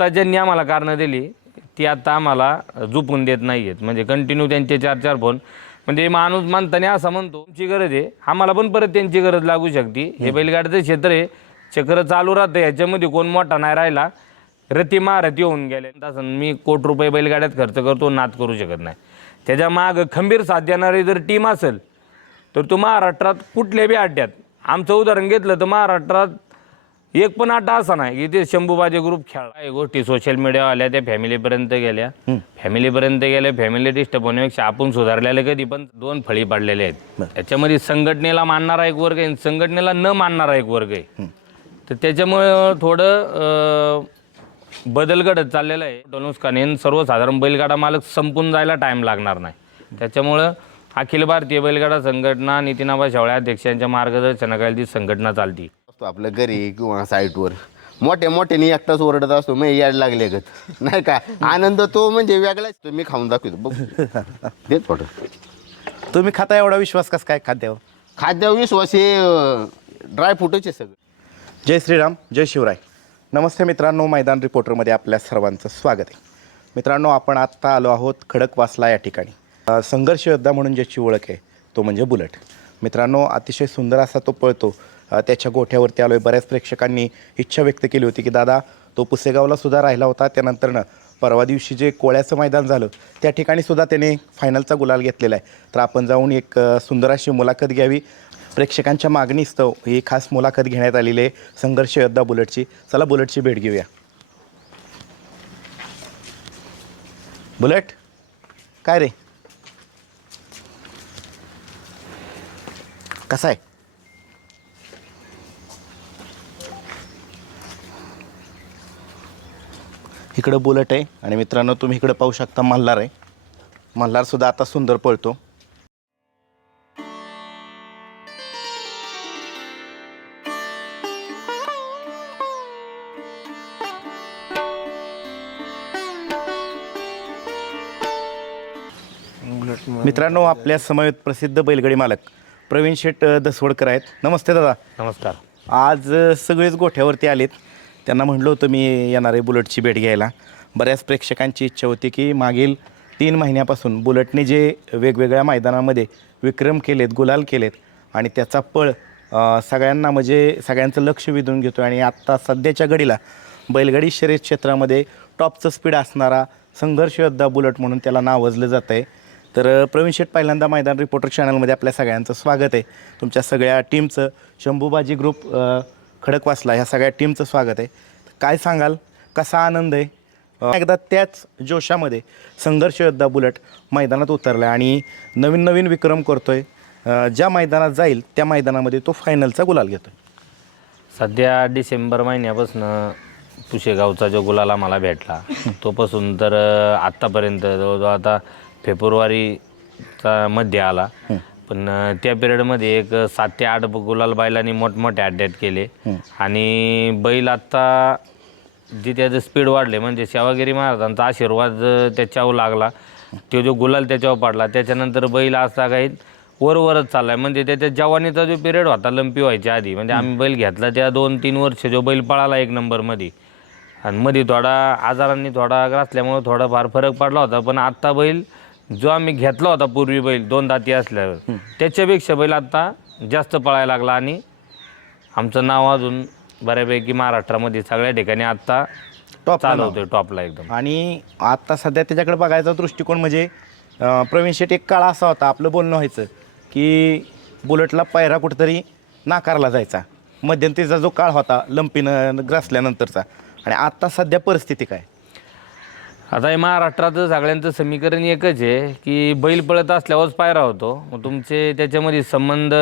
आत्ता ज्यांनी आम्हाला कारणं दिली ती आता आम्हाला झोपून देत नाही आहेत. म्हणजे कंटिन्यू त्यांचे 4-4 फोन. म्हणजे माणूस मानताना असं म्हणतो तुमची गरज आहे, आम्हाला पण परत त्यांची गरज लागू शकते. हे बैलगाडीचं क्षेत्र आहे, चक्र चालू राहतं. ह्याच्यामध्ये कोण मोठा नाही राहिला, रती महारथी होऊन गेले. तसं मी कोटी रुपये बैलगाड्यात खर्च करतो, नाद करू शकत नाही. त्याच्या मागं खंबीर साथ देणारी जर टीम असेल तर तो महाराष्ट्रात कुठल्या बी अड्ड्यात, आमचं उदाहरण घेतलं तर महाराष्ट्रात एक पण अड्डा असा नाही की ते शंभूबाजी ग्रुप खेळला. काही गोष्टी सोशल मीडिया आल्या त्या फॅमिलीपर्यंत गेल्या. फॅमिली डिस्टर्ब होण्यापेक्षा आपण सुधारलेले कधी पण 2 फळी पाडलेले आहेत. त्याच्यामध्ये संघटनेला मानणारा एक वर्ग आहे, संघटनेला न मानणारा एक वर्ग आहे. तर त्याच्यामुळं थोडं बदल घडत चाललेला आहे. नुकसान सर्वसाधारण बैलगाडा मालक संपून जायला टाईम लागणार नाही. त्याच्यामुळं अखिल भारतीय बैलगाडा संघटना नितीनाबा शेवाळे अध्यक्षांच्या मार्गदर्शनाखाली ती संघटना चालती. आपल्या घरी किंवा साईटवर मोठ्याने एकटाच ओरडत असतो, मग याड लागले गत नाही का. आनंद तो म्हणजे वेगळाच. तो मी खाऊन दाखवतो बघ. देत फोटो. तुम्ही खाता एवढा विश्वास कसा काय खाद्यावर विश्वास हे ड्रायफ्रूटच सगळं. जय श्रीराम, जय शिवराय. नमस्ते मित्रांनो, मैदान रिपोर्टरमध्ये आपल्या सर्वांचं स्वागत आहे. मित्रांनो, आपण आत्ता आलो आहोत खडकवासला या ठिकाणी. संघर्ष योद्धा म्हणून ज्याची ओळख आहे तो म्हणजे बुलेट. मित्रांनो, अतिशय सुंदर असा तो पळतो. त्याच्या गोठ्यावरती आलो आहे. बऱ्याच प्रेक्षकांनी इच्छा व्यक्त केली होती की दादा तो पुसेगावला सुद्धा राहिला होता. त्यानंतरनं परवा दिवशी जे कोळ्याचं मैदान झालं त्या ठिकाणी सुद्धा त्याने फायनलचा गुलाल घेतलेला आहे. तर आपण जाऊन एक सुंदर अशी मुलाखत घ्यावी. प्रेक्षकांच्या मागणीस्तव ही खास मुलाखत घेण्यात आलेली आहे संघर्ष योद्धा बुलेटची. चला बुलेटची भेट घेऊया. बुलेट, काय रे, कसा आहे? इकडं बुलेट आहे आणि मित्रांनो तुम्ही इकडे पाहू शकता मल्हार आहे. मल्हार सुद्धा आता सुंदर पळतो. मित्रांनो, आपल्या समवेत प्रसिद्ध बैलगाडी मालक प्रवीण शेठ दसवडकर आहेत. नमस्ते दादा. नमस्कार. आज सगळेच गोठ्यावरती आलेत. त्यांना म्हटलं होतं मी येणार आहे बुलेटची भेट घ्यायला. बऱ्याच प्रेक्षकांची इच्छा होती की मागील 3 महिन्यापासून बुलेटने जे वेगवेगळ्या मैदानामध्ये विक्रम केलेत, गुलाल केलेत आणि त्याचा पळ सगळ्यांना म्हणजे सगळ्यांचं लक्ष वेधून घेतो. आणि आत्ता सध्याच्या घडीला बैलगाडी शर्यत क्षेत्रामध्ये टॉपचं स्पीड असणारा संघर्ष योद्धा बुलेट म्हणून त्याला नावाजलं जातं आहे. तर प्रवीण शेठ, पहिल्यांदा मैदान रिपोर्टर चॅनलमध्ये आपल्या सगळ्यांचं स्वागत आहे. तुमच्या सगळ्या टीमचं, शंभूबाजी ग्रुप, खडकवासला ह्या सगळ्या टीमचं स्वागत आहे. काय सांगाल, कसा आनंद आहे? एकदा त्याच जोशामध्ये संघर्ष योद्धा बुलेट मैदानात उतरला आणि नवीन नवीन विक्रम करतोय. ज्या मैदानात जाईल त्या मैदानामध्ये तो फायनलचा गुलाल घेतोय. सध्या डिसेंबर महिन्यापासून पुशेगावचा जो गुलाल आम्हाला भेटला तोपासून तर आत्तापर्यंत जवळजवळ आता फेब्रुवारीचा मध्ये आला. पण त्या पिरियडमध्ये एक 7 ते 8 गुलाल बैलांनी मोठमोठ्या अड्ड्यात केले. आणि बैल आत्ता जे त्याचं स्पीड वाढले म्हणजे सेवागिरी महाराजांचा आशीर्वाद त्याच्यावर लागला. तो जो गुलाल त्याच्यावर पडला त्याच्यानंतर बैल असा काही वरवरच चालला आहे. म्हणजे त्याच्या जवानीचा जो पिरियड होता लंपी व्हायच्या आधी, म्हणजे आम्ही बैल घेतला त्या 2-3 वर्ष जो बैल पळाला 1 नंबरमध्ये, आणि मध्ये थोडा आजारांनी थोडा ग्रासल्यामुळं थोडाफार फरक पडला होता. पण आत्ता बैल जो आम्ही घेतला होता पूर्वी बैल 2 दाती असल्यावर त्याच्यापेक्षा बैल आत्ता जास्त पळायला लागला. आणि आमचं नाव अजून बऱ्यापैकी महाराष्ट्रामध्ये सगळ्या ठिकाणी आत्ता टॉप चालवतोय, टॉपला एकदम. आणि आता सध्या त्याच्याकडे बघायचा दृष्टिकोन म्हणजे प्रवीण शेठ, एक काळ असा होता आपलं बोलणं व्हायचं की बुलेटला पायरा कुठेतरी नाकारला जायचा. मध्यंतरीचा जो काळ होता लंपीनं ग्रासल्यानंतरचा, आणि आत्ता सध्या परिस्थिती काय? आता हे महाराष्ट्राचं सगळ्यांचं समीकरण एकच आहे की बैल पळत असल्यावरच पायरा होतो. मग तुमचे त्याच्यामध्ये संबंध,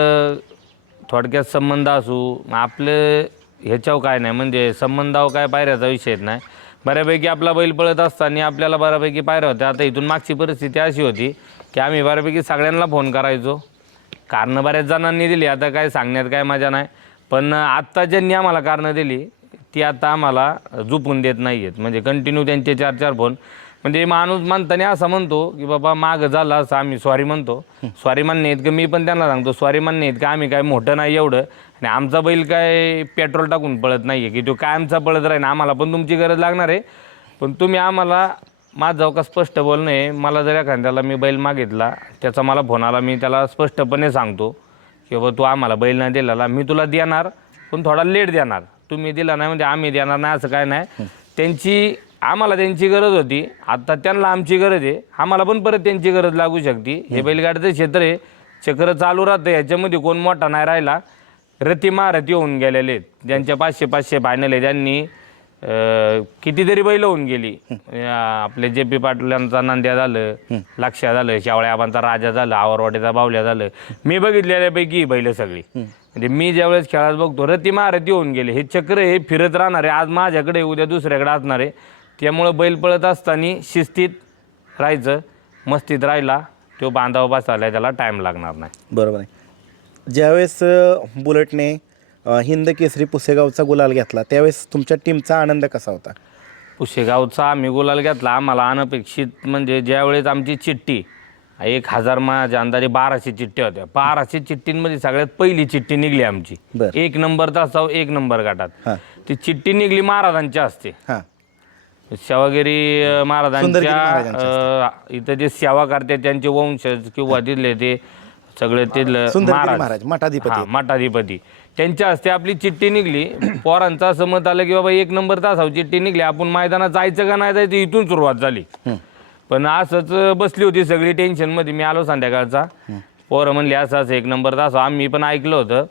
थोडक्यात संबंध असू आपलं ह्याच्यावर काय नाही, म्हणजे संबंधावर काय पायऱ्याचा विषयच नाही. बऱ्यापैकी आपला बैल पळत असताना आपल्याला बऱ्यापैकी पायऱ्या होत्या. आता इथून मागची परिस्थिती अशी होती की आम्ही बऱ्यापैकी सगळ्यांना फोन करायचो. कारणं बऱ्याच जणांनी दिली, आता काय सांगण्यात काय मजा नाही. पण आत्ता ज्यांनी आम्हाला कारणं दिली ती आता आम्हाला झोपून देत नाही आहेत. म्हणजे कंटिन्यू त्यांचे 4-4 फोन. म्हणजे माणूस मानताना असं म्हणतो की बाबा मागं झालं असं, आम्ही सॉरी म्हणतो. सॉरी म्हणणे आहेत का, मी पण त्यांना सांगतो सॉरी म्हणणे आहेत का, आम्ही काय मोठं नाही एवढं. आणि आमचा बैल काय पेट्रोल टाकून पळत नाही आहे की तो कायमचा पळत राहील. आम्हाला पण तुमची गरज लागणार आहे. पण तुम्ही आम्हाला माझं का स्पष्ट बोलणं आहे. मला जर एखाद्याला मी बैल मागितला, त्याचा मला फोन आला, मी त्याला स्पष्टपणे सांगतो की बाबा तू आम्हाला बैल नाही दिलेला, मी तुला देणार पण थोडा लेट देणार. तुम्ही दिला नाही म्हणजे आम्ही देणार नाही असं काय नाही. आम्हाला त्यांची गरज होती, आता त्यांना आमची गरज आहे, आम्हाला पण परत त्यांची गरज लागू शकते. हे बैलगाडीचं क्षेत्र आहे, चक्र चालू राहतं. ह्याच्यामध्ये कोण मोठा नाही राहिला. रती महारथी होऊन गेलेले आहेत, ज्यांच्या 500 फायनल आहे त्यांनी कितीतरी बैल होऊन गेली. आपले जे पी पाटलांचा नांद्या झालं, लक्ष्या झालं, शेवळ्या आबांचा राजा झालं, आवरवाडीचा बावल्या झालं. मी बघितलेल्यापैकी बैल सगळी, म्हणजे मी ज्यावेळेस खेळात बघतो रती महारथी होऊन गेले. हे चक्र हे फिरत राहणार आहे, आज माझ्याकडे उद्या दुसऱ्याकडे असणार आहे. त्यामुळं बैल पळत असताना शिस्तीत राहायचं, मस्तीत राहिला तो बांधावा बसायला त्याला टाईम लागणार नाही. बरोबर आहे. ज्यावेळेस बुलेटने हिंद केसरी पुसेगावचा गुलाल घेतला त्यावेळेस तुमच्या टीमचा आनंद कसा होता? पुशेगावचा आम्ही गुलाल घेतला. आम्हाला अनपेक्षित म्हणजे ज्यावेळेस आमची चिठ्ठी 1000 माझ्या अंदाजे 1200 चिठ्ठ्या होत्या. 1200 चिठ्ठींमध्ये सगळ्यात पहिली चिठ्ठी निघली आमची. 1 नंबर तासाव 1 नंबर गटात. ती चिठ्ठी निघली महाराजांच्या हस्ते. सेवागिरी महाराजांच्या इथं जे सेवा करते त्यांचे वंशज किंवा तिथले ते सगळे तिथलं महाराज मठाधिपती त्यांच्या हस्ते आपली चिठ्ठी निघली. पोरांचं असं मत आलं की बाबा 1 नंबर तासाव चिठ्ठी निघली, आपण मैदानात जायचं का नाही जायचं इथून सुरुवात झाली. पण असंच बसली होती सगळी टेन्शनमध्ये. मी आलो संध्याकाळचा, पोरं म्हणले असं 1 नंबर तासाव. आम्ही पण ऐकलं होतं.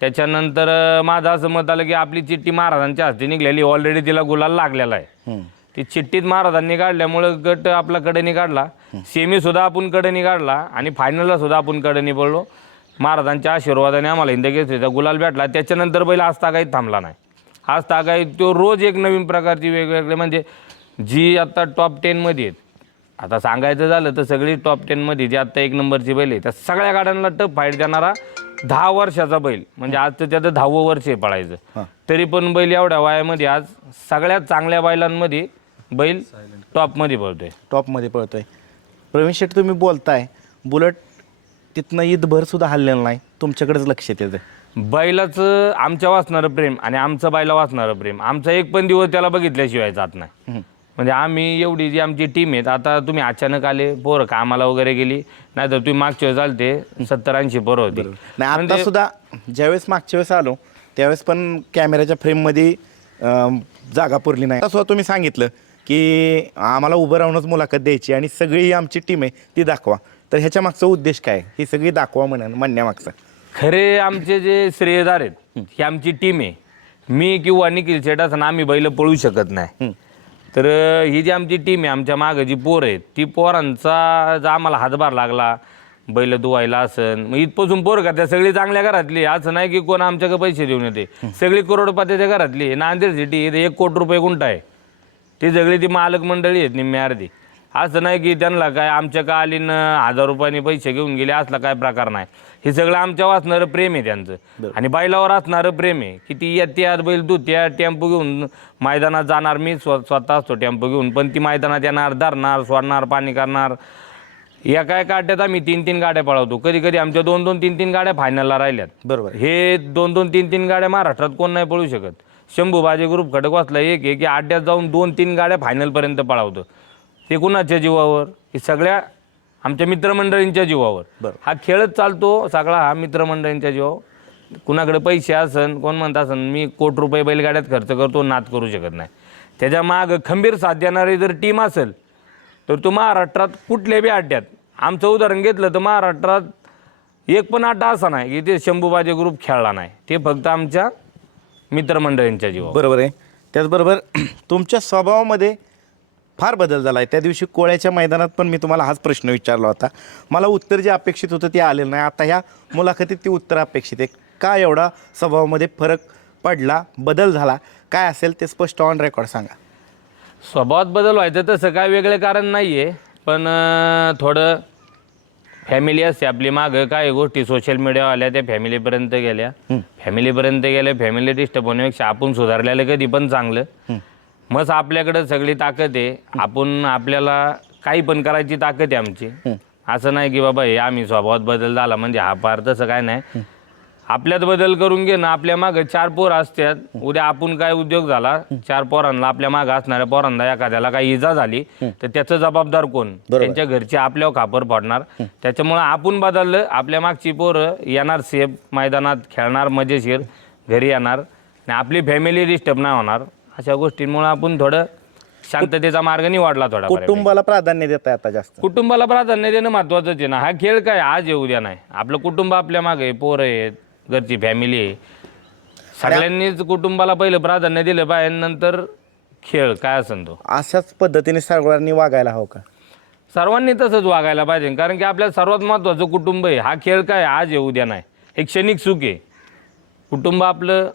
त्याच्यानंतर माझं असं मत आलं की आपली चिठ्ठी महाराजांच्या हस्ते निघलेली, ऑलरेडी तिला गुलाल लागलेला आहे. ती चिठ्ठीत महाराजांनी काढल्यामुळं गट आपला कडेनी काढला, सेमीसुद्धा आपण कडेनी काढला आणि फायनलला सुद्धा आपण कडेनी पडलो. महाराजांच्या आशीर्वादाने आम्हाला हिंदकेसरीचा गुलाल भेटला. त्याच्यानंतर बैल आजता काही थांबला नाही. आजता काही तो रोज एक नवीन प्रकारची वेगवेगळे म्हणजे जी आता टॉप 10मध्ये आहेत. आता सांगायचं झालं तर सगळी टॉप 10मध्ये जी आत्ता 1 नंबरची बैल आहे त्या सगळ्या गाड्यांना टफ फाईट देणारा 10 वर्षाचा बैल, म्हणजे आज तर त्याचं 10वं वर्ष आहे पळायचं. तरी पण बैल एवढ्या वयामध्ये आज सगळ्यात चांगल्या बैलांमध्ये बैल टॉपमध्ये पळतोय. प्रवीण शेठ, तुम्ही बोलताय बुलेट तिथनं ईदभर सुद्धा हल्लेलं नाही, तुमच्याकडेच लक्ष येतं. बैलाचं आमच्या वाचणारं प्रेम आणि आमचं बैला वाचणारं प्रेम, आमचा एक पण दिवस त्याला बघितल्याशिवाय जात नाही. म्हणजे आम्ही एवढी जी आमची टीम आहेत, आता तुम्ही अचानक आले, पोरं कामाला वगैरे गेली, नाहीतर तुम्ही मागच्या वेळेस चालते 70-80 पोरं होती. नाही आता सुद्धा ज्यावेळेस मागच्या वेळेस आलो त्यावेळेस पण कॅमेऱ्याच्या फ्रेममध्ये जागा पुरली नाही. तसं तुम्ही सांगितलं की आम्हाला उभं राहूनच मुलाखत द्यायची आणि सगळी आमची टीम आहे ती दाखवा. तर ह्याच्या मागचा उद्देश काय? ही सगळी दाखवा म्हणण्यामागचा खरे आमचे जे श्रेयदार आहेत ही आमची टीम आहे. मी किंवा निखिल शेठ असं आम्ही बैल पळू शकत नाही. तर ही जी आमची टीम आहे, आमच्या मागं जी पोरं आहेत, ती पोरांचा जर आम्हाला हातभार लागला बैल धुवायला असन, मग इथपासून पोरं का त्या सगळी चांगल्या घरातली. असं नाही की कोण आमच्याकडे पैसे देऊन येते, सगळी करोडपतीच्या घरातली. नांदेड सिटी इथे 1 कोटी रुपये गुंठा आहे, ती सगळी ती मालक मंडळी आहेत निम्मे अर्धी. असं नाही की त्यांना काय आमच्या का आलीन 1000 रुपयांनी पैसे घेऊन गेले, असला काय प्रकार नाही. हे सगळं आमच्यावर असणारं प्रेम आहे त्यांचं आणि बैलावर असणारं प्रेम आहे की ती येत्यात बैल त्या टेम्पो घेऊन मैदानात जाणार. मी स्वतः असतो टेम्पो घेऊन, पण ती मैदानात येणार, धरणार, सोडणार, पाणी करणार. एका अड्ड्यात आम्ही 3-3 गाड्या पळवतो. कधी कधी आमच्या 2-2, 3-3 गाड्या फायनलला राहिल्यात. बरोबर. हे 2-2, 3-3 गाड्या महाराष्ट्रात कोण नाही पळू शकत. शंभू बाजे ग्रुप खडकवासला एक आहे की अड्ड्यात जाऊन 2-3 गाड्या फायनलपर्यंत पळवतो. ते कुणाच्या जीवावर? हे सगळ्या आमच्या मित्रमंडळींच्या जीवावर हा खेळच चालतो सगळा. हा मित्रमंडळींच्या जीवावर. कुणाकडे पैसे असन, कोण म्हणत असन मी 1 कोटी रुपये बैलगाड्यात खर्च करतो, नाद करू शकत नाही. त्याच्या माग खंबीर साथ देणारी जर टीम असेल तर तो महाराष्ट्रात कुठल्या बी अड्ड्यात, आमचं उदाहरण घेतलं तर महाराष्ट्रात एक पण अड्डा असा नाही की ते शंभूबाजी ग्रुप खेळला नाही. ते फक्त आमच्या मित्रमंडळींच्या जीवावर. बरोबर आहे. त्याचबरोबर तुमच्या स्वभावामध्ये फार बदल झाला आहे. त्या दिवशी कोळ्याच्या मैदानात पण मी तुम्हाला हाच प्रश्न विचारला होता. मला उत्तर जे अपेक्षित होतं ते आलेलं नाही. आता ह्या मुलाखतीत ते उत्तर अपेक्षित आहे. का एवढा स्वभावामध्ये फरक पडला, बदल झाला, काय असेल ते स्पष्ट ऑन रेकॉर्ड सांगा. स्वभावात बदल व्हायचं तसं काय वेगळं कारण नाही आहे, पण थोडं फॅमिली असते आपली मागं. काय गोष्टी सोशल मीडियावर आल्या त्या फॅमिलीपर्यंत गेल्या. फॅमिली डिस्टर्ब होण्यापेक्षा आपण सुधारलेलं कधी पण चांगलं. मग आपल्याकडं सगळी ताकद आहे, आपण आपल्याला काही पण करायची ताकद आहे आमची. असं नाही की बाबा हे आम्ही स्वभावात बदल झाला म्हणजे हा फार, तसं काय नाही. आपल्यात बदल करून घे ना. आपल्या मागं 4 पोर असतात, उद्या आपण काय उद्योग झाला 4 पोरांना, आपल्या मागं असणाऱ्या पोरांना एखाद्याला काही इजा झाली तर त्याचं जबाबदार कोण? त्यांच्या घरचे आपल्यावर खापर फोडणार. त्याच्यामुळे आपण बदललं, आपल्या मागची पोरं येणार सेफ, मैदानात खेळणार, मजेशीर घरी येणार आणि आपली फॅमिली डिस्टर्ब नाही होणार. अशा गोष्टींमुळे आपण थोडं शांततेचा मार्ग निवडला थोडा. कुटुंबाला प्राधान्य देताय आता जास्त. कुटुंबाला प्राधान्य देणं महत्वाचंच आहे ना. हा खेळ काय आज आहे उद्या नाही. आपलं कुटुंब आपल्या मागे आहे, पोरं आहेत, घरची फॅमिली आहे. सगळ्यांनीच कुटुंबाला पहिलं प्राधान्य दिलं पाहिजे, नंतर खेळ काय असेल तो. अशाच पद्धतीने सर्वांनी वागायला हवं का? सर्वांनी तसंच वागायला पाहिजे, कारण की आपल्याला सर्वात महत्त्वाचं कुटुंब आहे. हा खेळ काय आज आहे उद्या नाही. एक क्षणिक सुख आहे. कुटुंब आपलं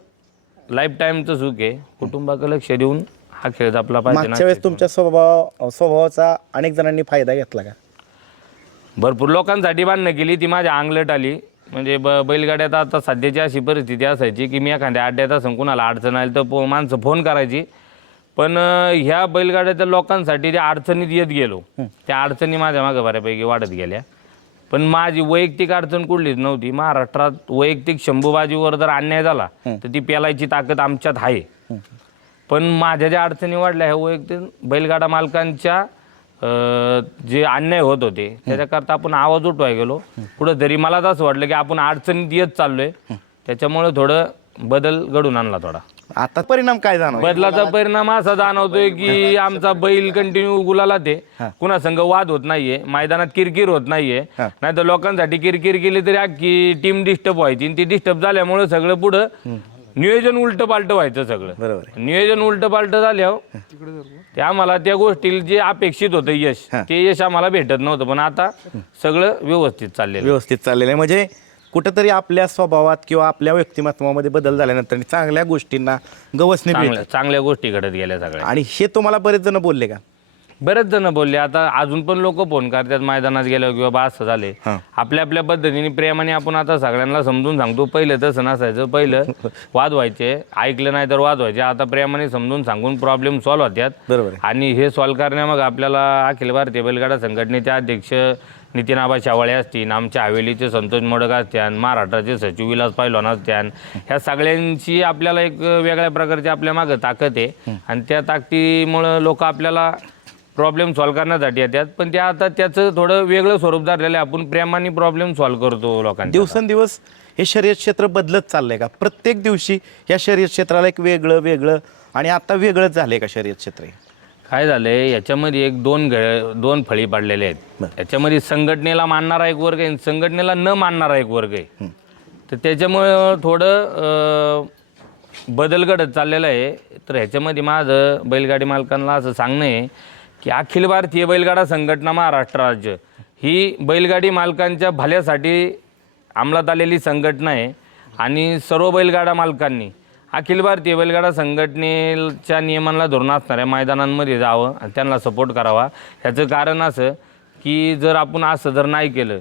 लाईफ टाईमचं सुख आहे. कुटुंबाकडे लक्ष देऊन हा खेळ आपला पाहिजे. मागच्या वेळेस तुमच्या स्वभावाचा अनेक जणांनी फायदा घेतला का? भरपूर लोकांसाठी बांधणं केली, ती माझ्या अंगलट आली. म्हणजे बैलगाड्यात आता सध्याची अशी परिस्थिती असायची की मी एखाद्या अड्ड्यात असं कुणाला अडचण आली तर माणसं फोन करायची. पण ह्या बैलगाड्याच्या लोकांसाठी ज्या अडचणीत येत गेलो, त्या अडचणी माझ्या मागं बऱ्यापैकी वाढत गेल्या. पण माझी वैयक्तिक अडचण कुठलीच नव्हती. महाराष्ट्रात वैयक्तिक शंभूबाजीवर जर अन्याय झाला तर ती पेलायची ताकद आमच्यात आहे. पण माझ्या ज्या अडचणी वाढल्या ह्या वैयक्तिक बैलगाडा मालकांच्या जे अन्याय होत होते त्याच्याकरता आपण आवाज उठवाय गेलो. कुठंतरी मला असं वाटलं की आपण अडचणीत येत चाललोय. त्याच्यामुळे थोडं बदल घडून आणला थोडा. आता परिणाम काय जाणवतो? बदलाचा परिणाम असा जाणवतोय की आमचा बैल कंटिन्यू गुलाला ते कुणा संघ वाद होत नाहीये, मैदानात किरकिर होत नाहीये. नाही तर लोकांसाठी किरकिर केली तरी अख्खी टीम डिस्टर्ब व्हायची. ती डिस्टर्ब झाल्यामुळे सगळं पुढं नियोजन उलट पालट व्हायचं. सगळं बरोबर. नियोजन उलट पालट झाल्यावर ते आम्हाला त्या गोष्टी जे अपेक्षित होतं यश, ते यश आम्हाला भेटत नव्हतं. पण आता सगळं व्यवस्थित चाललेलं आहे. म्हणजे कुठेतरी आपल्या स्वभावात किंवा आपल्या व्यक्तिमत्वामध्ये बदल झाल्यानंतर चांगल्या गोष्टींना गवसणी चांगल्या गोष्टी घडत गेल्या सगळ्या. आणि हे तुम्हाला बरेच जण बोलले का? बरेच जण बोलले. आता अजून पण लोक फोन करतात मैदानात गेल्यावर किंवा बा असं झाले. आपल्या आपल्या पद्धतीने प्रेमाने आपण आता सगळ्यांना समजून सांगतो. पहिलं तसं नसायचं. पहिलं वाद व्हायचे, ऐकलं नाही तर वाद व्हायचे. आता प्रेमाने समजून सांगून प्रॉब्लेम सॉल्व्ह होत्यात. बरोबर. आणि हे सॉल्व्ह करण्या मग आपल्याला अखिल भारतीय बैलगाडा संघटनेचे अध्यक्ष नितीन आबा शावळे असतील, आमच्या हवेलीचे संतोष मोडक असत्यान, महाराष्ट्राचे सचिव विलास पैलवान असत्यान, ह्या सगळ्यांची आपल्याला एक वेगळ्या प्रकारची आपल्या मागं ताकद आहे. आणि त्या ताकदीमुळं लोक आपल्याला प्रॉब्लेम सॉल्व्ह करण्यासाठी येतात. पण त्या आता त्याचं थोडं वेगळं स्वरूप धरलेलं आहे. आपण प्रेमाने प्रॉब्लेम सॉल्व्ह करतो लोकांना. दिवसेंदिवस हे शर्यत क्षेत्र बदलत चाललंय का? प्रत्येक दिवशी या शर्यत क्षेत्राला एक वेगळं आणि आता वेगळंच झालंय का शर्यत क्षेत्र? काय झालंय याच्यामध्ये एक दोन फळी पडलेले आहेत. याच्यामध्ये संघटनेला मानणारा एक वर्ग आहे, संघटनेला न मानणारा एक वर्ग आहे. तर त्याच्यामुळे थोडं बदल घडत चाललेला आहे. तर ह्याच्यामध्ये माझं बैलगाडी मालकांना असं सांगणं आहे की अखिल भारतीय बैलगाडा संघटना महाराष्ट्र राज्य ही बैलगाडी मालकांच्या भल्यासाठी अंमलात आलेली संघटना आहे. आणि सर्व बैलगाडा मालकांनी अखिल भारतीय बैलगाडा संघटनेच्या नियमांना धरून असणाऱ्या मैदानांमध्ये जावं आणि त्यांना सपोर्ट करावा. ह्याचं कारण असं की जर आपण असं जर नाही केलं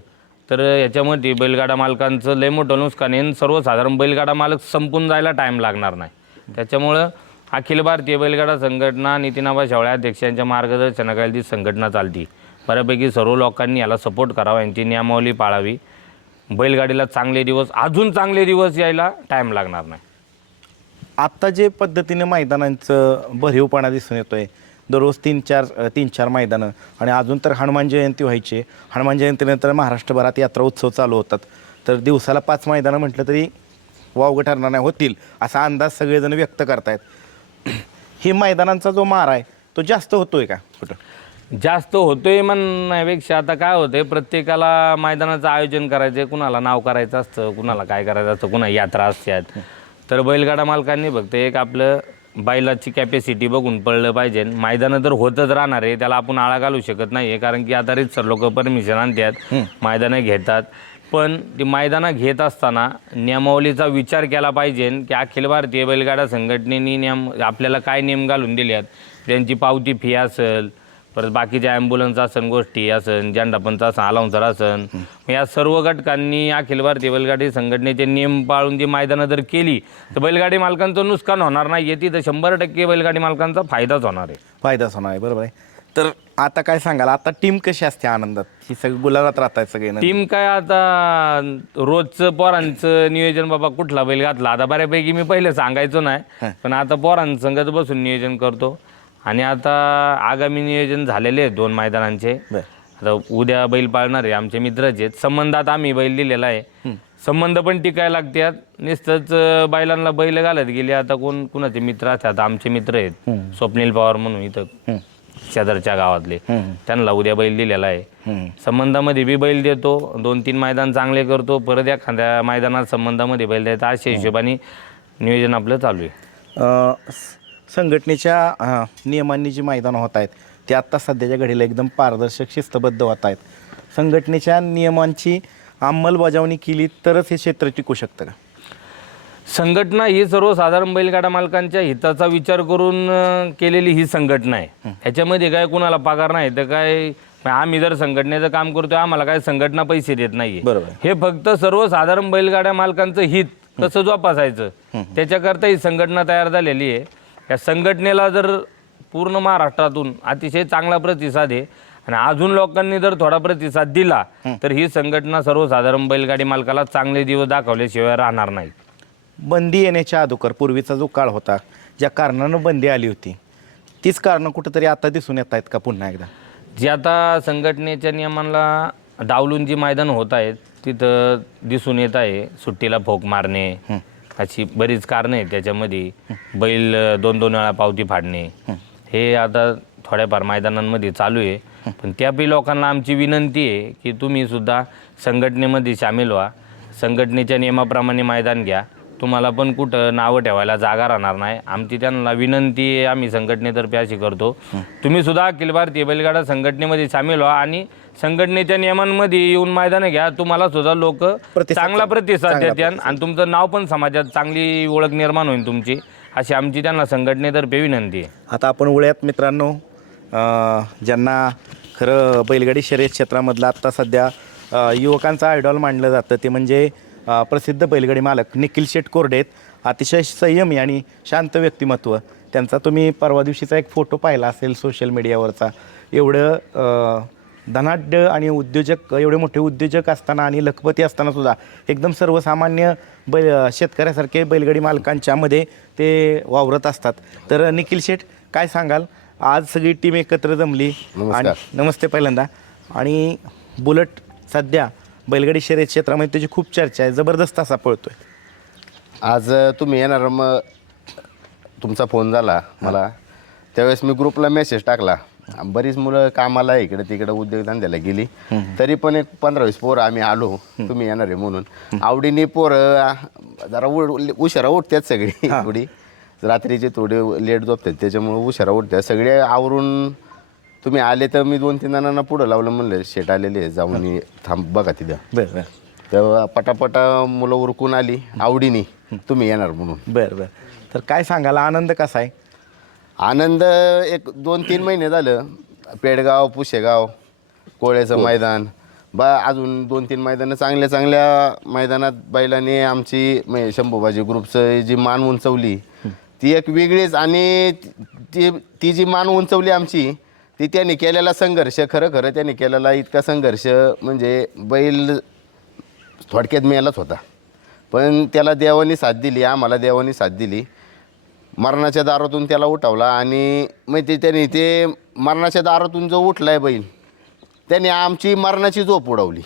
तर याच्यामध्ये बैलगाडा मालकांचं लय मोठं नुकसान आहे. सर्वसाधारण बैलगाडा मालक संपून जायला टाईम लागणार नाही. त्याच्यामुळं अखिल भारतीय बैलगाडा संघटना नितीनाबा शावळे अध्यक्षांच्या मार्गदर्शनाखाली ती संघटना चालती. बऱ्यापैकी सर्व लोकांनी याला सपोर्ट करावा, यांची नियमावली पाळावी. बैलगाडीला अजून चांगले दिवस यायला टाईम लागणार नाही. आत्ता जे पद्धतीने मैदानांचं भरीवपणा दिसून येतोय, दररोज तीन चार मैदानं, आणि अजून तर हनुमान जयंती व्हायची. हनुमान जयंतीनंतर महाराष्ट्रभरात यात्रा उत्सव चालू होतात. तर दिवसाला 5 मैदानं म्हटलं तरी वावगं ठरणार नाही, होतील असा अंदाज सगळेजण व्यक्त करतायत. ही मैदानांचा जो मार आहे तो जास्त होतोय का? कुठं जास्त होतोय म्हणण्यापेक्षा आता काय होतंय, प्रत्येकाला मैदानाचं आयोजन करायचं, कुणाला नाव करायचं असतं, कुणाला काय करायचं असतं, कुणा यात्रा असतात. तर बैलगाडा मालकांनी फक्त एक आपलं बैलाची कॅपॅसिटी बघून पडलं पाहिजे. मैदानं तर होतच राहणार आहे, त्याला आपण आळा घालू शकत नाही आहे. कारण की आता सर लोक परमिशन आणतात, मैदानं घेतात. पण ती मैदानं घेत असताना नियमावलीचा विचार केला पाहिजे की अखिल भारतीय बैलगाडा संघटनेने आपल्याला काय नियम घालून दिल्यात. त्यांची पावती फी असेल, परत बाकीच्या ॲम्ब्युलन्स असन, गोष्टी असन, झेंडापंच असन, अलाउन्सर असन, या सर्व घटकांनी अखिल भारतीय बैलगाडी संघटनेचे नियम पाळून जी मैदानं जर केली तर बैलगाडी मालकांचं नुकसान होणार नाही आहे. तिथं 100% बैलगाडी मालकांचा फायदाच होणार आहे. फायदाच होणार आहे. बरोबर आहे. तर आता काय सांगाल, आता टीम कशी असते आनंदात? ही सगळी गुलाबात राहतात सगळे ना? टीम काय आता रोजचं पोरांचं नियोजन, बाबा कुठला बैल घातला आता बऱ्यापैकी मी पहिले सांगायचो नाही, पण आता पोरांसंगत बसून नियोजन करतो. आणि आता आगामी नियोजन झालेले आहेत 2 मैदानांचे. आता उद्या बैल पाळणार आहे, आमचे मित्रच आहेत, संबंधात आम्ही बैल दिलेला आहे. संबंध पण टिकायला लागतात, नुसतंच बैलांना बैल घालत गेले. आता कोण कुणाचे मित्र असतात, आमचे मित्र आहेत स्वप्नील पवार म्हणून इथं शेजारच्या गावातले, त्यांना उद्या बैल दिलेला आहे. संबंधामध्ये बी बैल देतो, 2-3 मैदान चांगले करतो, परत एखाद्या मैदानात संबंधामध्ये बैल द्यायचा, अशा हिशोबाने नियोजन आपलं चालू आहे. संघटनेच्या नियमांनी जी मैदानं होत आहेत ते आत्ता सध्याच्या घडीला एकदम पारदर्शक शिस्तबद्ध होत आहेत. संघटनेच्या नियमांची अंमलबजावणी केली तरच हे क्षेत्र टिकू शकतं का? संघटना ही सर्वसाधारण बैलगाडा मालकांच्या हिताचा विचार करून केलेली ही संघटना आहे. ह्याच्यामध्ये काय कुणाला पगार नाही तर काय, आम्ही जर संघटनेचं काम करतोय, आम्हाला काय संघटना पैसे देत नाहीये. बरोबर. हे फक्त सर्वसाधारण बैलगाड्या मालकांचं हित कसं जोपासायचं त्याच्याकरता ही संघटना तयार झालेली आहे. या संघटनेला जर पूर्ण महाराष्ट्रातून अतिशय चांगला प्रतिसाद आहे आणि अजून लोकांनी जर थोडा प्रतिसाद दिला तर ही संघटना सर्वसाधारण बैलगाडी मालकाला चांगले दिवस दाखवल्याशिवाय राहणार नाही. बंदी येण्याच्या अगोदर पूर्वीचा जो काळ होता, ज्या कारणानं बंदी आली होती, तीच कारणं कुठंतरी आता दिसून येत आहेत का पुन्हा एकदा? जी आता संघटनेच्या नियमांना डावलून जी मैदान होत आहेत तिथं दिसून येत आहे. सुट्टीला फोक मारणे, अशी बरीच कारणं आहेत त्याच्यामध्ये. बैल 2-2 वेळा पावती फाडणे, हे आता थोड्याफार मैदानांमध्ये चालू आहे. पण त्यापैकी लोकांना आमची विनंती आहे की तुम्ही सुद्धा संघटनेमध्ये सामील व्हा, संघटनेच्या नियमाप्रमाणे मैदान घ्या, तुम्हाला पण कुठं नावं ठेवायला जागा राहणार नाही. आमची त्यांना विनंती आहे, आम्ही संघटनेतर्फे अशी करतो, तुम्ही सुद्धा अखिल भारतीय बैलगाडा संघटनेमध्ये सामील व्हा आणि संघटनेच्या नियमांमध्ये येऊन मैदानं घ्या. तुम्हाला सुद्धा लोक चांगला प्रतिसाद देतात आणि तुमचं नाव पण समाजात चांगली ओळख निर्माण होईल तुमची, अशी आमची त्यांना संघटनेतर्फे विनंती आहे. आता आपण वळूयात मित्रांनो, ज्यांना खरं बैलगाडी शर्यत क्षेत्रामधला आत्ता सध्या युवकांचा आयडॉल मानलं जातं ते म्हणजे प्रसिद्ध बैलगाडी मालक निखिल शेट कोरडे आहेत. अतिशय संयमी आणि शांत व्यक्तिमत्व त्यांचा. तुम्ही परवा दिवशीचा एक फोटो पाहिला असेल सोशल मीडियावरचा. एवढं धनाढ्य आणि उद्योजक, एवढे मोठे उद्योजक असताना आणि लखपती असताना सुद्धा एकदम सर्वसामान्य शेतकऱ्यासारखे बैलगाडी मालकांच्यामध्ये ते वावरत असतात. तर निखिल शेठ, काय सांगाल? आज सगळी टीम एकत्र जमली आणि नमस्ते पहिल्यांदा. आणि बुलेट सध्या बैलगाडी शर्यत क्षेत्रामध्ये त्याची खूप चर्चा आहे, जबरदस्त असा पळतोय. आज तुम्ही येणार, मग तुमचा फोन झाला मला, त्यावेळेस मी ग्रुपला मेसेज टाकला. बरीच मुलं कामाला इकडे तिकडे उद्योगधंद्याला गेली, तरी पण एक 15-20 पोरं आम्ही आलो तुम्ही येणार आहे म्हणून. आवडीने पोरं जरा उशिरा उठतात सगळी, थोडी रात्रीचे थोडे लेट झोपतात त्याच्यामुळे उशिरा उठतात सगळे. आवरून तुम्ही आले तर मी 2-3 जणांना पुढं लावलं, म्हणलं शेट आलेले जाऊन थांब बघा तिथं. बरं. तेव्हा पटापटा मुलं उरकून आली आवडीने तुम्ही येणार म्हणून. बरं. तर काय सांगाल, आनंद कसा आहे? आनंद एक 2-3 महिने झालं. पेडगाव, पुशेगाव, कोळ्याचं मैदान, अजून 2-3 मैदानं चांगल्या मैदानात बैलाने आमची म्हणजे शंभूबाजी ग्रुपचं जी मान उंचवली ती एक वेगळीच. आणि ती जी मान उंचवली आमची ती त्यांनी केलेला संघर्ष, खरं त्यांनी केलेला इतका संघर्ष म्हणजे बैल थोडक्यात मिळालाच होता, पण त्याला देवानी साथ दिली, आम्हाला देवानी साथ दिली. मरणाच्या दारातून त्याला उठवला आणि मग त्यांनी ते मरणाच्या दारातून जो उठला आहे बैल, त्याने आमची मरणाची झोप उडवली.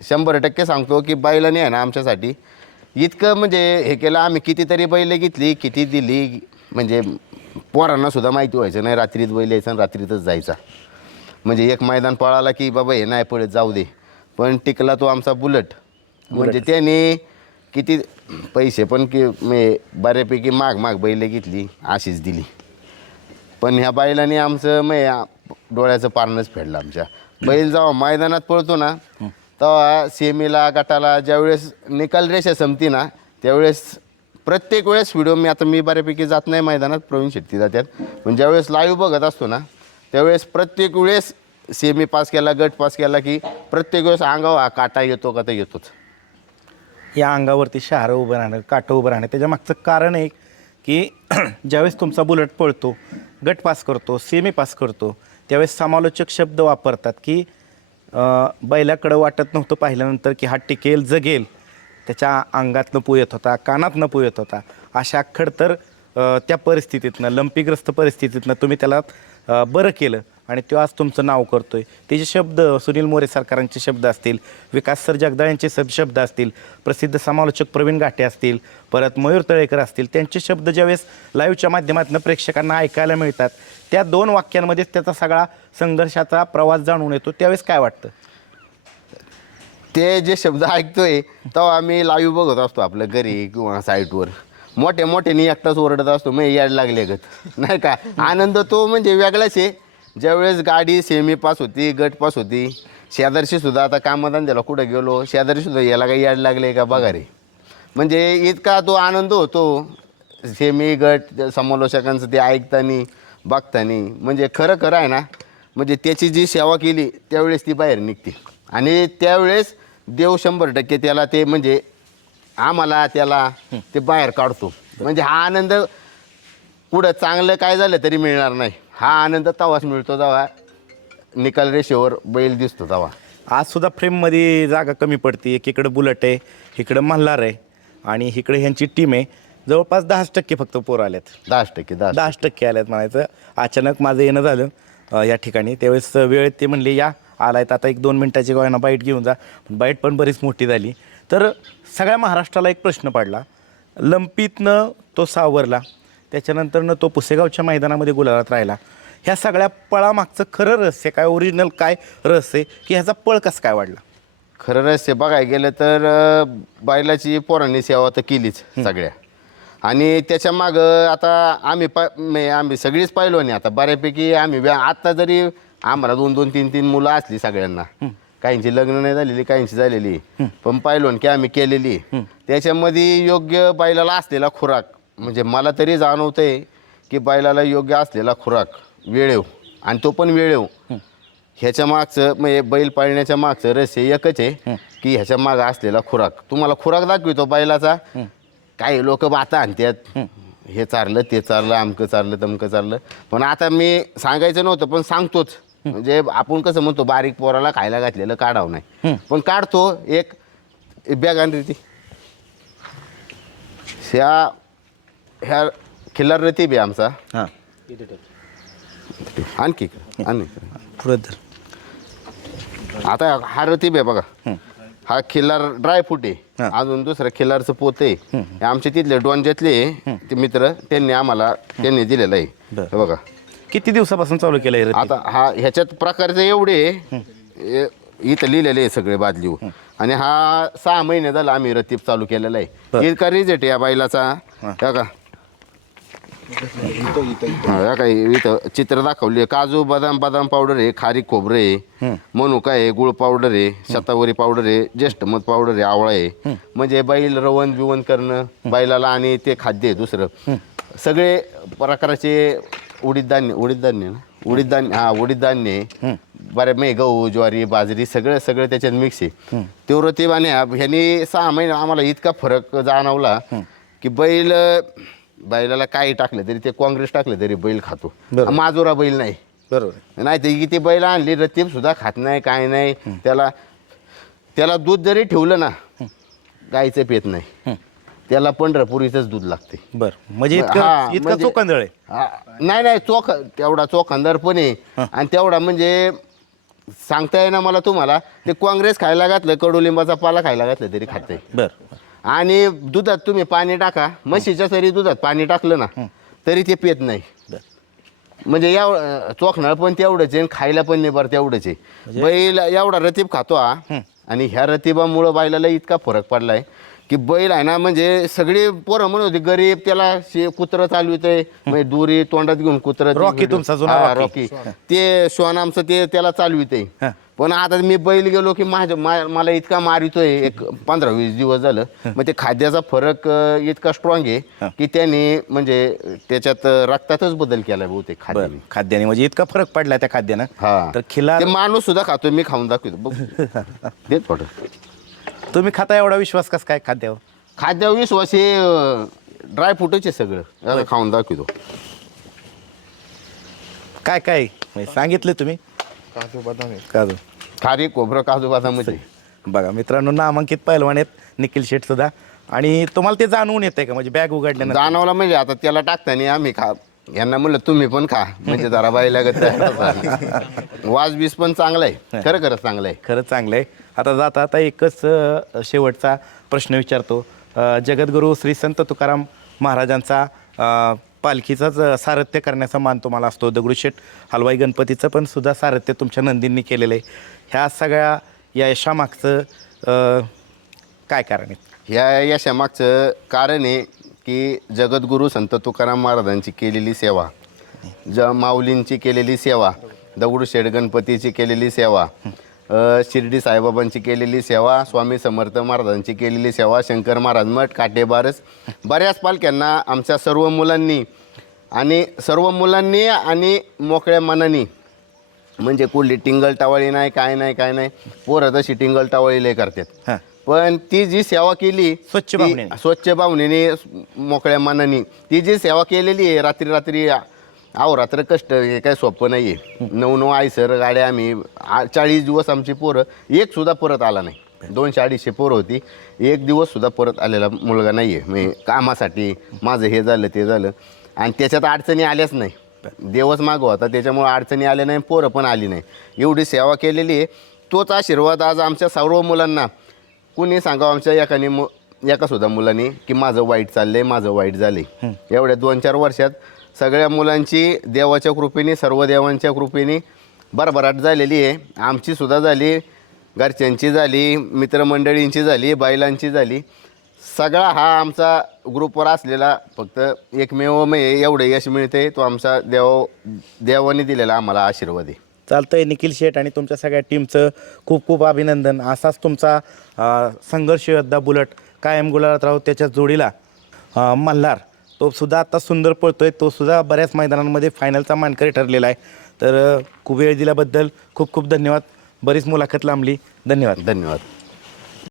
100% सांगतो की बैलाने आहे ना आमच्यासाठी इतकं म्हणजे हे केलं. आम्ही कितीतरी बैल घेतली, किती दिली, म्हणजे पोरांना सुद्धा माहिती व्हायचं नाही, रात्रीत बैल यायचा आणि रात्रीतच जायचा. म्हणजे एक मैदान पळाला की बाबा हे नाही पळत जाऊ दे, पण टिकला तो आमचा बुलेट. म्हणजे त्याने किती पैसे पण की बऱ्यापैकी माग बैल घेतली, अशीच दिली. पण ह्या बैलाने आमचं डोळ्याचं पारणंच फेडलं आमच्या. बैल जेव्हा मैदानात पळतो ना तेव्हा सेमीला गटाला ज्यावेळेस निकाल रेषा संपती ना त्यावेळेस प्रत्येक वेळेस व्हिडिओ मी बऱ्यापैकी जात नाही मैदानात, प्रवीण शेट्टी जातात, पण ज्यावेळेस लाईव्ह बघत असतो ना त्यावेळेस प्रत्येक वेळेस सेमी पास केला, गट पास केला की प्रत्येक वेळेस अंगावर हा काटा येतो का तर येतोच. या अंगावरती शहारं उभं राहणं, काटं उभं राहणं, त्याच्या मागचं कारण आहे की ज्यावेळेस तुमचा बुलेट पळतो गट पास करतो, सेमी पास करतो, त्यावेळेस समालोचक शब्द वापरतात की बैलाकडं वाटत नव्हतं पाहिल्यानंतर की हा टिकेल जगेल, त्याच्या अंगातनं पू येत होता, कानातनं पू येत होता. अशा खडतर त्या परिस्थितीतनं, लंपीग्रस्त परिस्थितीतनं तुम्ही त्याला बरं केलं आणि तो आज तुमचं नाव करतोय. त्याचे शब्द सुनील मोरे सरकारांचे शब्द असतील, विकास सर जगदाळ यांचे शब्द असतील, प्रसिद्ध समालोचक प्रवीण घाटे असतील, परत मयूर तळेकर असतील, त्यांचे शब्द ज्यावेळेस लाईव्हच्या माध्यमातून प्रेक्षकांना ऐकायला मिळतात, त्या 2 वाक्यांमध्येच त्याचा सगळा संघर्षाचा प्रवास जाणून येतो. त्यावेळेस काय वाटतं? ते जे शब्द ऐकतोय तेव्हा आम्ही लाईव्ह बघत असतो आपल्या घरी किंवा साईटवर, मोठे मोठ्याने एकटाच ओरडत असतो, मग याड लागले गत नाही का. आनंद तो म्हणजे वेगळाच आहे. ज्यावेळेस गाडी सेमी पास होती, गट पास होती, शेजारशी सुद्धा आता कामधंद्याला कुठं गेलो, शेजारी सुद्धा याला काही याड लागले का बघा रे, म्हणजे इतका तो आनंद होतो सेमी गट समालोचकांचं ते ऐकतानी बघतानी. म्हणजे खरं खरं आहे ना, म्हणजे त्याची जी सेवा केली त्यावेळेस ती बाहेर निघते आणि त्यावेळेस देव 100% त्याला ते म्हणजे आम्हाला त्याला ते बाहेर काढतो. म्हणजे हा आनंद पुढं चांगलं काय झालं तरी मिळणार नाही. हा आनंद तवाच मिळतो जेव्हा निकाल रेषेवर बैल दिसतो तेव्हा. आज सुद्धा फ्रेममध्ये जागा कमी पडते. एकीकडं बुलट आहे, इकडं मल्हार आहे आणि इकडे ह्यांची टीम आहे. जवळपास 10% फक्त पोरं आल्यात. 10% आल्यात म्हणायचं. अचानक माझं येणं झालं या ठिकाणी, त्यावेळेस वेळेत ते म्हणले या आलायत, आता 1-2 मिनटाची गोव्यानं बाईट घेऊन जा. पण बाईट पण बरीच मोठी झाली. तर सगळ्या महाराष्ट्राला एक प्रश्न पडला, लंपीतनं तो सावरला, त्याच्यानंतरनं तो पुसेगावच्या मैदानामध्ये गुलालात राहिला. ह्या सगळ्या पळामागचं खरं रहस्य काय, ओरिजिनल काय रहस्य आहे की ह्याचा पळ कसं काय वाढला? खरं रहस्य बघायला गेलं तर बैलाची पोरांनी सेवा तर केलीच सगळ्या, आणि त्याच्या मागं आता आम्ही सगळीच पाहिलो नाही. आता बऱ्यापैकी आम्ही आत्ता जरी आम्हाला 2-2, 3-3 मुलं असली सगळ्यांना, काहींची लग्न नाही झालेली, काहींची झालेली, पण पाहिलो की आम्ही केलेली. त्याच्यामध्ये योग्य बैलाला असलेला खुराक, म्हणजे मला तरी जाणवतंय की बैलाला योग्य असलेला खुराक वेळेव, आणि तो पण वेळेव. ह्याच्या मागचं म्हणजे बैल पाळण्याच्या मागचं रहस्य एकच आहे की ह्याच्या मागं असलेला खुराक. तुम्हाला खुराक दाखवितो बैलाचा. काही लोक बाता आणतात, हे चारलं ते चारलं, अमकं चारलं तमकं चारलं, पण आता मी सांगायचं नव्हतं पण सांगतोच. म्हणजे आपण कसं म्हणतो बारीक पोराला खायला घातलेलं काढावं नाही, पण काढतो. एक बॅग आणली ती ह्या खिल्लार रतीब आहे आमचा. हां, आणखी पुढं तर आता हा रतीब आहे बघा, हा खिल्लार ड्रायफ्रूट आहे. अजून दुसरं खिल्लारचं पोत आहे. हे आमचे तिथले डोंज्यातले ते मित्र, त्यांनी दिलेलं आहे. हे बघा किती दिवसापासून चालू केलं आहे? आता हा ह्याच्यात प्रकारचे एवढे इथं लिहिलेले आहे सगळे बादलीव, आणि हा 6 महिने झाला आम्ही रतीब चालू केलेला आहे. इतका रिझल्ट या बैलाचा. का इथं चित्र दाखवले, काजू बदाम पावडर आहे, खारी खोबरं आहे, मनुका आहे, गुळ पावडर आहे, शतावरी पावडर आहे, ज्येष्ठ मध पावडर आहे, आवळा आहे. म्हणजे बैल रवण बिवण करणं बैलाला, आणि ते खाद्य आहे दुसरं. सगळे प्रकारचे उडीद धान्य बऱ्या मे गहू ज्वारी बाजरी सगळं त्याच्यात मिक्स आहे. ते रतीबाने ह्यांनी 6 महिने आम्हाला इतका फरक जाणवला की बैलाला काही टाकलं तरी, ते काँग्रेस टाकलं तरी बैल खातो. माजोरा बैल नाही. बरोबर नाही तर किती बैल आणली रतीब सुद्धा खात नाही, काय नाही. त्याला दूध जरी ठेवलं ना, गाईचं पेत नाही, त्याला पंढरपुरीचंच दूध लागते. बरं, म्हणजे इतका चोखंदळ आहे? नाही तेवढा चोखंदर पण आहे, आणि तेवढा म्हणजे सांगता येईना मला तुम्हाला. ते काँग्रेस खायला घातलं, कडुलिंबाचा पाला खायला घातलं तरी खाते. बरं, आणि दुधात तुम्ही पाणी टाका, म्हशीच्या तरी दुधात पाणी टाकलं ना तरी ते पेत नाही. म्हणजे चोखणार पण तेवढंच आहे, खायला पण नाही बरं तेवढंच आहे. बैल एवढा रतीब खातो हा, आणि ह्या रतीबामुळं बैलाला इतका फरक पडलाय की बैल आहे ना, म्हणजे सगळी पोरं म्हणत होती गरीब त्याला कुत्रं चालवितंय, म्हणजे दुरी तोंडात घेऊन कुत्रं. रॉकी तुमचा जुना रॉकी ते श्वान आमचं ते त्याला चालवितंय. पण आता मी बैल गेलो की मला इतका मारितोय, एक 15-20 दिवस झालं. मग ते खाद्याचा फरक इतका स्ट्रॉंग आहे की त्याने म्हणजे त्याच्यात रक्तातच बदल केला बहुतेक खाद्याने. म्हणजे इतका फरक पडला त्या खाद्यानं. तर खिल्लार माणूस सुद्धा खातो, मी खाऊन दाखवतो तेच फोटो. तुम्ही खाता एवढा विश्वास कस काय खाद्यावर? खाद्यावर विश्वास हे ड्रायफ्रूटच आहे सगळं. खाऊन दाखवतो. काय काय म्हणजे सांगितले तुम्ही काजू बदाम आहे. काजू खारी खोबरं काजू बदामची बघा मित्रांनो नामांकित पैलवान आहेत निखिल शेठ सुद्धा आणि तुम्हाला ते जाणवून येते का म्हणजे बॅग उघडल्यानंतर जाणवलं म्हणजे आता त्याला टाकताना आम्ही खा यांना म्हणलं तुम्ही पण खा म्हणजे जरा बाई लागत वास बीस पण चांगला आहे खरंच चांगलं आहे. खरंच चांगलं आहे. आता जाता आता एकच शेवटचा प्रश्न विचारतो. जगद्गुरू श्री संत तुकाराम महाराजांचा पालखीचाच सारथ्य करण्याचा मान तुम्हाला असतो. दगडूशेठ हलवाई गणपतीचं पण सुद्धा सारथ्य तुमच्या नंदींनी केलेलं आहे. ह्या सगळ्या या यशामागचं काय कारण आहे? ह्या यशामागचं कारण आहे की जगद्गुरू संत तुकाराम महाराजांची केलेली सेवा, माऊलींची केलेली सेवा, दगडूशेठ गणपतीची केलेली सेवा, शिर्डी साईबाबांची केलेली सेवा, स्वामी समर्थ महाराजांची केलेली सेवा, शंकर महाराज मठ, काटेबारस, बऱ्याच पालख्यांना आमच्या सर्व मुलांनी आणि मोकळ्या मनाने म्हणजे कुठली टिंगल टावळी नाही काय नाही पोरं तशी टिंगल टावळी लय करतात. हां पण ती जी सेवा केली स्वच्छ भावनेने. स्वच्छ भावनेने मोकळ्या मनाने ती जी सेवा केलेली आहे रात्री अहोरात्र कष्ट हे काय सोपं नाही आहे. 9 आयसर गाड्या आम्ही 40 दिवस आमची पोरं एक सुद्धा परत आला नाही. 200-250 पोरं होती, एक दिवस सुद्धा परत आलेला मुलगा नाही आहे. म्हणजे कामासाठी माझं हे झालं ते झालं आणि त्याच्यात अडचणी आल्याच नाही. देवच मागं होता त्याच्यामुळे अडचणी आल्या नाही, पोरं पण आली नाही. एवढी सेवा केलेली आहे. तोच आशीर्वाद आज आमच्या सर्व मुलांना कुणी सांगावं आमच्या एका सुद्धा मुलांनी की माझं वाईट चाललंय, माझं वाईट झालंय. एवढ्या 2-4 वर्षात सगळ्या मुलांची देवाच्या कृपेने, सर्व देवांच्या कृपेने भरभराट झालेली आहे. आमची सुद्धा झाली, घरच्यांची झाली, मित्रमंडळींची झाली, बैलांची झाली. सगळा हा आमचा ग्रुपवर असलेला फक्त एकमेव एवढं यश मिळते तो आमचा देवाने दिलेला आम्हाला आशीर्वाद आहे. चालतंय. निखिल शेठ आणि तुमच्या सगळ्या टीमचं खूप खूप अभिनंदन. असाच तुमचा संघर्ष योद्धा बुलट कायम गुलाबात राहू. त्याच्या जोडीला मल्हार तो सुद्धा आता सुंदर पळतोय, तो सुद्धा बऱ्याच मैदानांमध्ये फायनलचा मानकरी ठरलेला आहे. तर खूप वेळ दिल्याबद्दल खूप खूप धन्यवाद. बरीच मुलाखत लांबली. धन्यवाद. धन्यवाद.